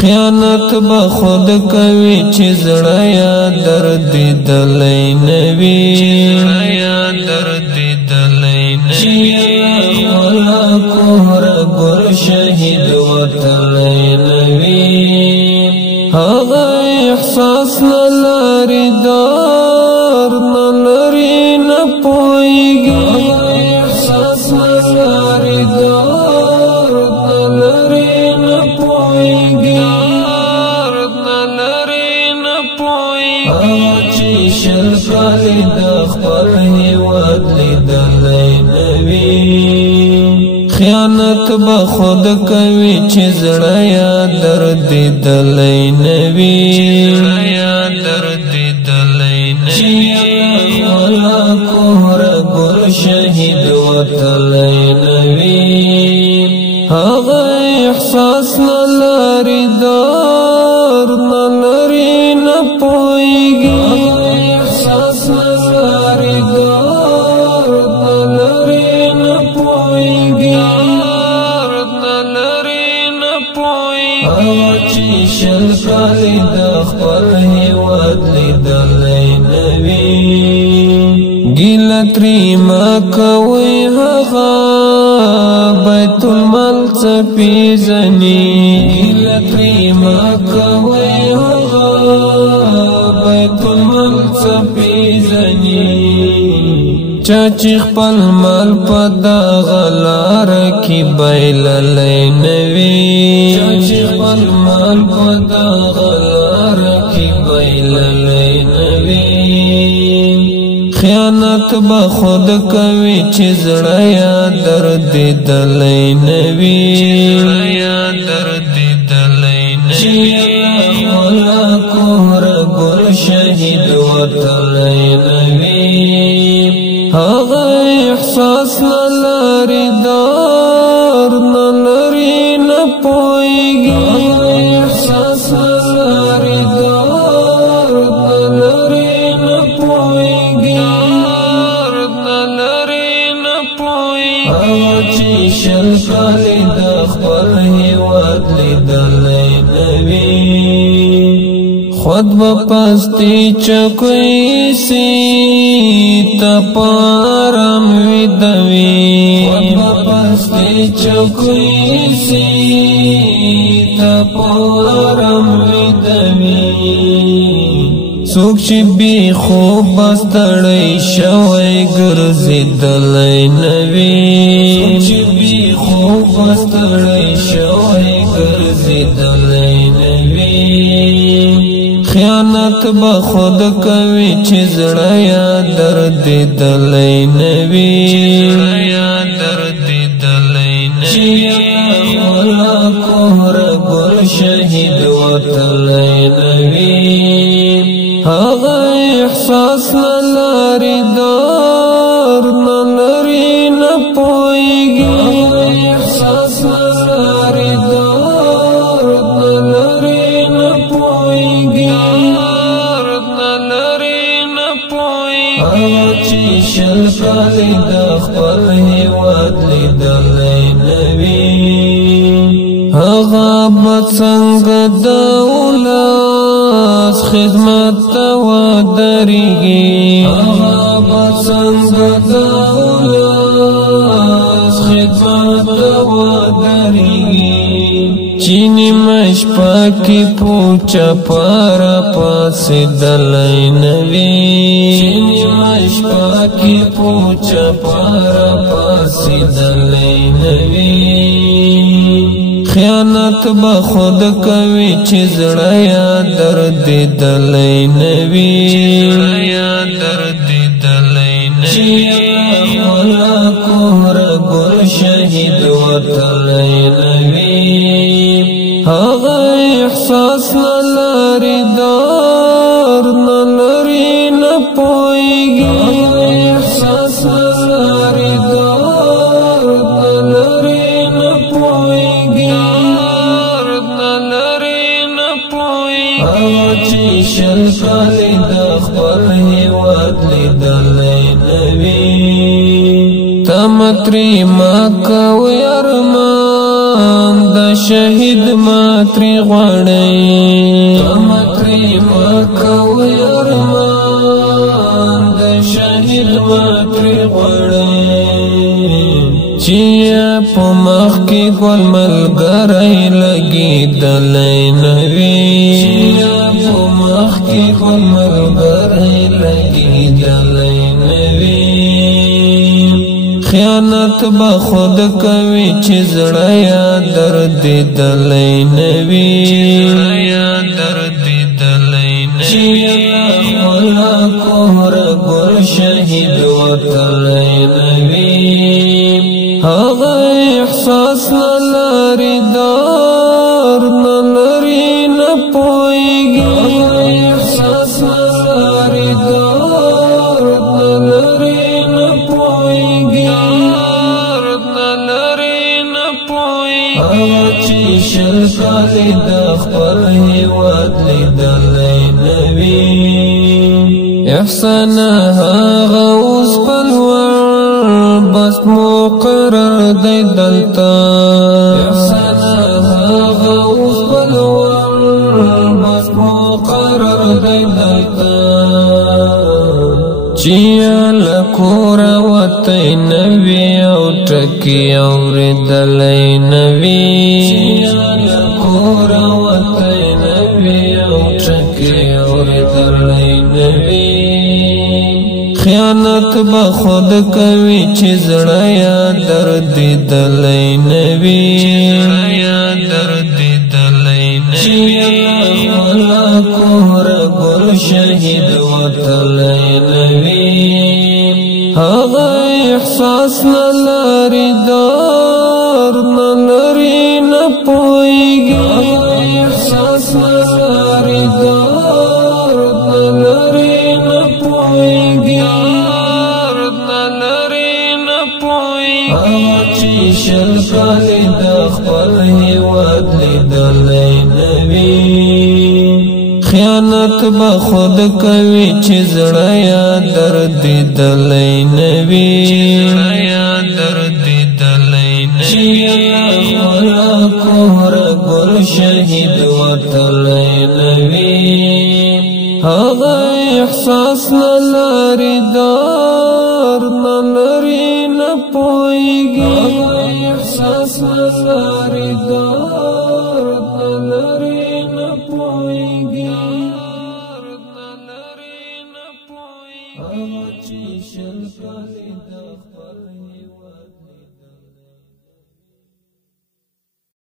خیانت به خود کوي چې زړه یا درد دلای نوي چې ولا کور ګل شهید وتلای نوي هغه احساس نلري دار نلري نه پويږي احساس نلري دار نلري نه پويږي چې شل کالی د خپل هیواد لیدلی نوي خیانت به خود کوي چې زړه یا درد دلی نوي چې ولا کور ګل شهید وتلی نوي هغه احساس نلري دار نلري نه پويږي احساس نلري دار نلري نه پويږي چې شل کالی د خپل هیواد لیدلی نوي ګیله ترې مه کوئ هغه بیت المال څه پیژني ګیله ترې مه کوئ هغه بیت المال څه پیژني چا چې خپل مال په دغه لاره کې بایللی نوي چا چې خپل مال په دغه لاره کې بایللی نوي خیانت به خود کوي چې زړه یا درد دلی نوي چې ولا کور ګل شهید وتلی نوي هغه احساس نلري دار نلري نه پويږي احساس نلري دار نلري نه پويږي چې شل کالی د خپل هیواد لیدلی نوي خود به پستی چکوي سي تپارم ویدوي خود به پستی چکوي سي تپارم ویدوي څوک چې بی خوب ستړی شوی ګرځېدلی نوي څوک چې بی خوب ستړی شوی ګرځېدلی نوي خیانت به خود کوي چې زړه یا درد دلی نوي چې ولا کور ګل شهید وتلی نوي هغه احساس نلري دار نلري نه پويږي احساس نلري دار نلري نه پويږي چې شل کالی د خپل هیواد لیدلی نوي هغه به څنګه د ولس خدمت ته ودرېږي هغه به څنګه د ولس خدمت ته ودرېږي چې نیمه شپه کې پوچه پاره پاڅېدلی نوي چې نیمه شپه کې پوچه پاره پاڅېدلی نوي خیانت به خود کوي چې زړه یا درد دلی نوي چې ولا کور ګل شهید وتلی نوي هغه احساس نلري دار نلري نه پويږي احساس نلري دار نلري نه پويږي چې شل کالی د خپل هیواد لیدلی نوي تمتري ما کوي ارمان د شهید ما تری غواړي تما تری ما کوي ارمان د شهید ما تری غواړي چې په مخ کې ګل ملګری لګېدلی نه وي چې په مخ کې ګل ملګری لګېدلی نه وي خیانت به خود کوي چې زړه یا دردېدلی نه وي چې خپله کوره ګل شهید وتلی نه وي هغه احساس نه لري درد نه لري نه پوهېږي احساس نه لري درد نه لري نه پوهېږي هغه چې شل کالې د خپل هېواد لیدلی نه وي احسان هغه اوس په لوړ بس مقرر دی دلته احسان هغه اوس په لوړ بس مقرر دی دلته چې له کوره وتی نه وي او ټکي اورېدلی نه وي چې له کوره وتی نه وي او ټکي اورېدلی نه وي خیانت به خود کوي چې زړه یا دردېدلی نه وي چې خپله کوره ګل شهید وتلی نه وي هغه احساس نه لري درد نه لري نه پوهېږي احساس نه لري درد نه لري نه پوهېږي هغه چې شل کالې د خپل هېواد لیدلی نه وي خیانت به خود کوي چې زړه یا دردېدلی نه وي چې خپله کوره ګل شهید وتلی نه وي هغه احساس نه لري